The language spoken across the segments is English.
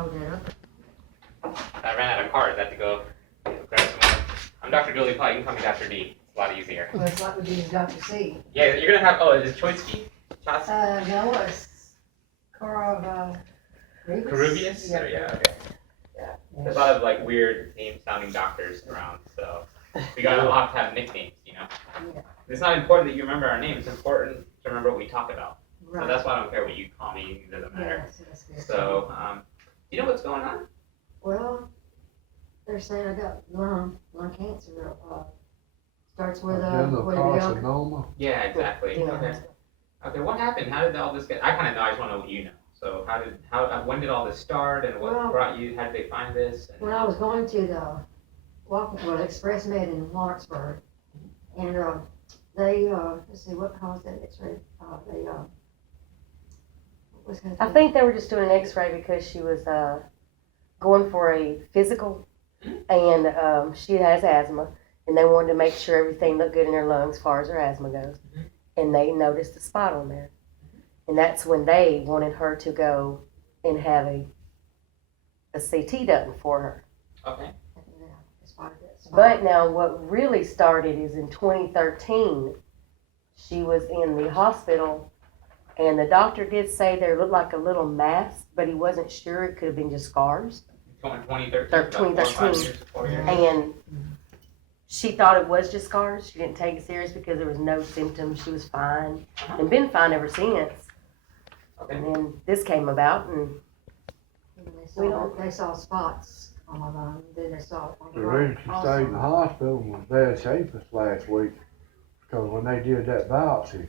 hold that up. I ran out of cards. I had to go grab some more. I'm Dr. Dooley Pie. You can call me Dr. D. It's a lot easier. Well, it's like we do with Dr. C. Yeah, you're gonna have. Oh, is it Choitsky? No, it's Carubius? Yeah. Yeah, okay. Yeah. There's a lot of like weird name-sounding doctors around, so we gotta all have to have nicknames, you know. Yeah. It's not important that you remember our name. It's important to remember what we talk about. Right. So that's why I don't care what you call me. It doesn't matter. Yes, that's good. So, do you know what's going on? Well, they're saying I got lung cancer. Starts with Adenocarcinoma. Yeah, exactly. Yeah. Okay. Okay, what happened? How did all this get? I kind of know. I just want to know what you know. So, when did all this start, and what Well, brought you? How did they find this? And, When I was going to the Express Med in Lawrenceburg, and they let's see, what caused that X-ray? I think they were just doing an X-ray because she was going for a physical, and she has asthma, and they wanted to make sure everything looked good in her lungs as far as her asthma goes, and they noticed a spot on there, and that's when they wanted her to go and have a CT done for her. Okay. But now what really started is in 2013, she was in the hospital, and the doctor did say there looked like a little mass, but he wasn't sure. It could have been just scars. 2013. 2013. And she thought it was just scars. She didn't take it serious because there was no symptoms. She was fine and been fine ever since. Okay. And then this came about, and They saw spots on my lung. Then they saw it on The the reason right. she stayed in the hospital and was bad shape this last week, because when they did that biopsy,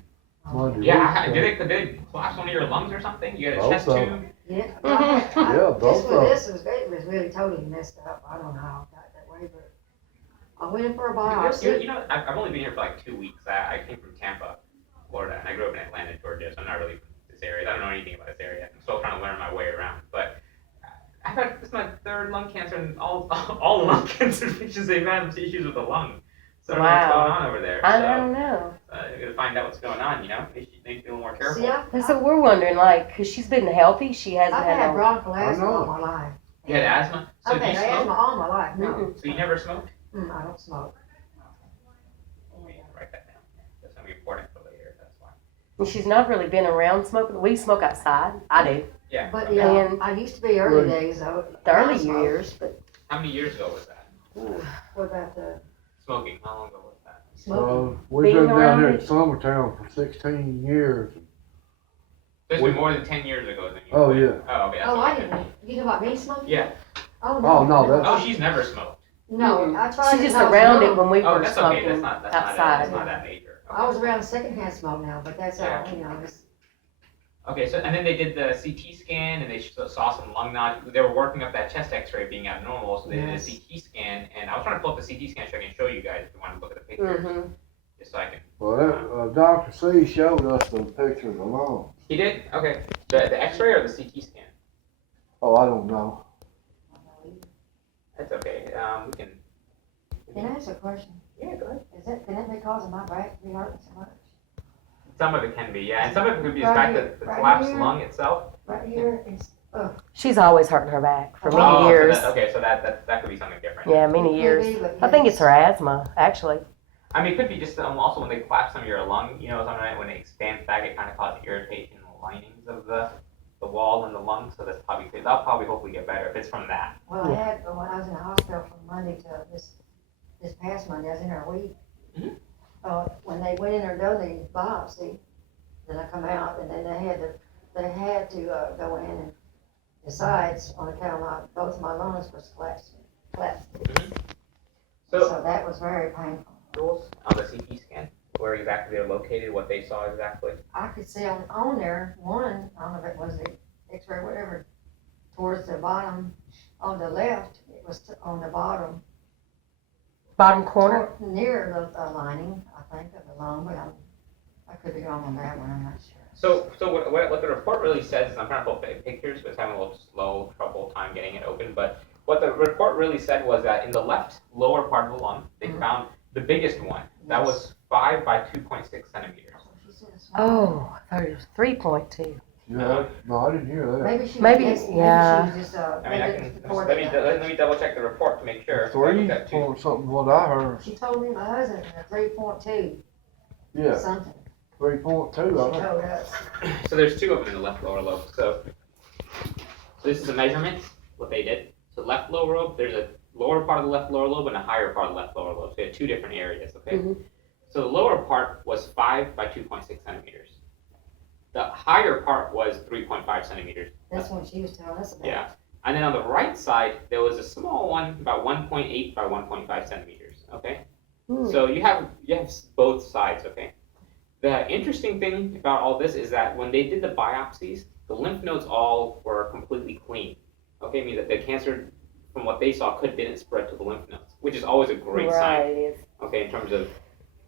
Monday. Yeah, week, did they collapse one of your lungs or something? You had a Both chest of tube? them. Yeah. Yeah, both of them. This was really totally messed up. I don't know how it got that way, but I went in for a biopsy. You know, I've only been here for like 2 weeks. I came from Tampa, Florida, and I grew up in Atlanta, Georgia, so I'm not really from this area. I don't know anything about this area. I'm still trying to learn my way around. But I've had, this is my third lung cancer, and all lung cancer patients, they've had issues with the lung. So I don't know what's going on over there. I don't know. You gotta find out what's going on, you know? They need to be a little more careful. See, And so we're wondering, like, because she's been healthy, she hasn't I've had had no. bronchial asthma know. all my life. You had asthma? So I've do you had asthma smoke? all my life. No, Mm-mm. So you never smoked? I don't smoke. Write that down. That's gonna be important for later, that's why. And she's not really been around smoking. We smoke outside. I do. Yeah. But okay. yeah, And- I used to be early Right. days though. The I early smoked. years, but How many years ago was that? What about the Smoking, how long ago was that? smoking? We've Being been down around here it. in Summertown for 16 years. It's been more than 10 years ago than you. Oh, quit. yeah. Oh, okay. That's Oh, I okay. didn't. You know about me smoking? Yeah. Oh Oh, no, that's- Oh, she's never smoked. No, I tried. she's it just when I was around young. it when we Oh, first that's okay. smoking That's outside. not that major. I was around secondhand smoke now, but that's all. Yeah. You know, it's, Okay, so and then they did the CT scan and they saw some lung nodules. They were working up that chest X-ray being abnormal, so they Yes. did a CT scan. And I was trying to pull up the CT scan so I can show you guys if you want to look at the pictures, Mm-hmm. just so I can. Well, Dr. C showed us the picture of the lung. He did. Okay. The X-ray or the CT scan? Oh, I don't know. That's okay. We can. can I ask a question? Yeah, go ahead. Can that be causing my back to be hurting so much? Some of it can be, yeah, and some of it could be the Right fact here, that the right collapsed here. lung itself. Right here is, She's always hurting her back for many Oh, years. So that could be something different. Yeah, many Maybe, years. but I think yes. it's her asthma, actually. I mean, it could be just also when they collapse some of your lung, you know, when they expand back, it kind of causes irritation in the linings of the wall and the lung. So that'll probably hopefully get better if it's from that. well, I had, when I was in the hospital from Monday to this past Monday, I was in there a week. Mhm. When they went in there and done the biopsy, then I come out and then they had to go in and decide on account of both my lungs was collapsed. So So that was very painful. rules on the CT scan, where exactly they're located, what they saw exactly. I could see on there, one, I don't know if it was the X-ray, whatever, towards the bottom on the left, it was on the bottom. Bottom corner. Near the lining, I think, of the lung, but I could be wrong on that one, I'm not sure. So what the report really says is, I'm trying to pull pictures, but it's having a little trouble time getting it open. But what the report really said was that in the left lower part of the lung, they found the biggest one. That was 5 by 2.6 centimeters. She said it's small. Oh, I thought it was 3.2. Yeah, no, I didn't hear that. Maybe she was Maybe, just, yeah. maybe she was just, I mean, I maybe can, before let me, that. let me double check the report to make sure. I 3 looked at two. or something, what I heard, She told me my husband a 3.2 yeah, something. 3.2, She I told think. us. So there's two of them in the left lower lobe. So this is a measurement, what they did. So left lower lobe, there's a lower part of the left lower lobe and a higher part of the left lower lobe. So you have two different areas, okay? Mhm. So the lower part was 5 by 2.6 centimeters. The higher part was 3.5 centimeters. That's what she was telling us about. Yeah. And then on the right side, there was a small one, about 1.8 by 1.5 centimeters, okay? Hmm. So you have both sides, okay? The interesting thing about all this is that when they did the biopsies, the lymph nodes all were completely clean. Okay, means that the cancer, from what they saw, didn't spread to the lymph nodes, which is always a great Right, sign. it is. Okay, in terms of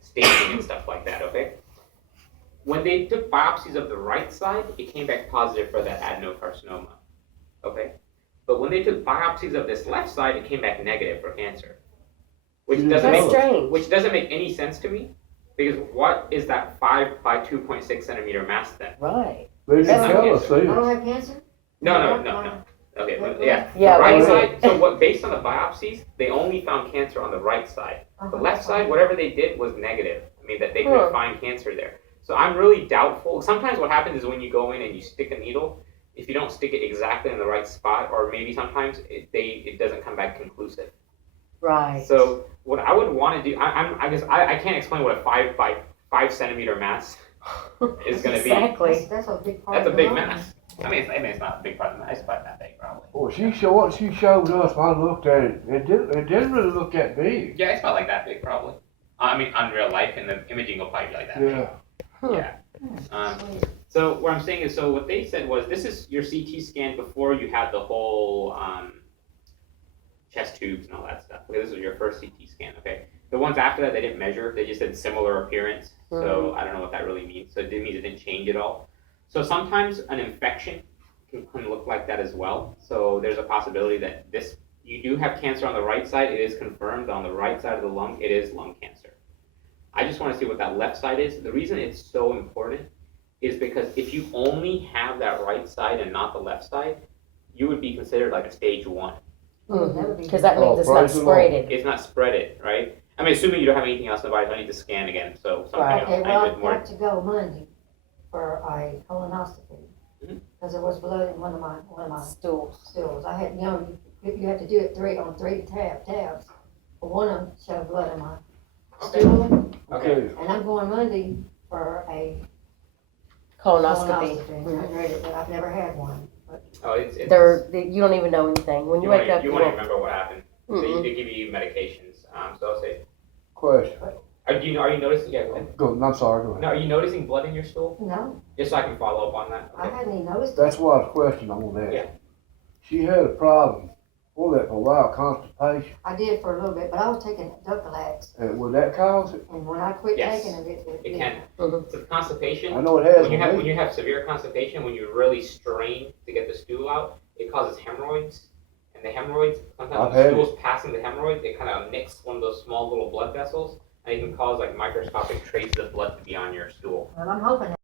staging and stuff like that. Okay. When they took biopsies of the right side, it came back positive for that adenocarcinoma. Okay. But when they took biopsies of this left side, it came back negative for cancer, which Yeah. doesn't That's make strange. any sense to me. Because what is that 5 by 2.6 centimeter mass then? Right. They didn't That's tell us I this. don't have cancer? No. Okay, but yeah. Yeah, The right wait. side, so what, based on the biopsies, they only found cancer on the right side. The left side, whatever they did was negative. I mean, that they couldn't Huh. find cancer there. So I'm really doubtful. Sometimes what happens is when you go in and you stick a needle, if you don't stick it exactly in the right spot, or maybe sometimes it doesn't come back conclusive. Right. So what I would want to do, I guess I can't explain what a 5 by 5 centimeter mass is going to be. Exactly. That's a big part That's a of the big lung. mass. I mean, it's not a big part of the mass. It's about that big, probably. Well, what she showed us, when I looked at it, it didn't really look that big. Yeah, it's about like that big, probably. I mean, on real life, and the imaging will probably be like that. Yeah. Yeah. Sweet. So what I'm saying is, so what they said was, this is your CT scan before you had the whole chest tubes and all that stuff. Okay, this was your first CT scan. Okay. The ones after that, they didn't measure. They just said similar appearance. So I don't know what that really means. So it means it didn't change at all. So sometimes an infection can look like that as well. So there's a possibility that you do have cancer on the right side. It is confirmed on the right side of the lung. It is lung cancer. I just want to see what that left side is. The reason it's so important is because if you only have that right side and not the left side, you would be considered like a stage 1. Because that means it's not praise the Lord. spreaded. It's not spreaded, right? I mean, assuming you don't have anything else in the body, so I need to scan again. So something Right. else. Okay, I well, need I've more. got to go Monday for a colonoscopy. Mhm. Because there was blood in one of my Stools. stools. I had, you have to do it on three tabs. But one of them showed blood in my stool. Okay. And I'm going Monday for a Colonoscopy. I've never had one. Oh, it's You don't even know anything. When you wake up, you you won't won't. remember what happened. They give you medications. So I'll say, Question. are you noticing? Yeah, go ahead. I'm sorry, go ahead. Now, are you noticing blood in your stool? No, Just so I can follow up on that. I Okay. hadn't even noticed it. That's why the question I want to ask. Yeah. She had a problem for a while, constipation, I did for a little bit, but I was taking Dulcolax. and would that cause it? And when I quit Yes. taking it, It can. Mhm. So constipation. I know it has. When you have severe constipation, when you really strain to get the stool out, it causes hemorrhoids. And the hemorrhoids, sometimes I've when had the stool's passing the hemorrhoid, it kind of nicks one of those small little blood vessels, and it can cause like microscopic traces of blood to be on your stool. well, I'm hoping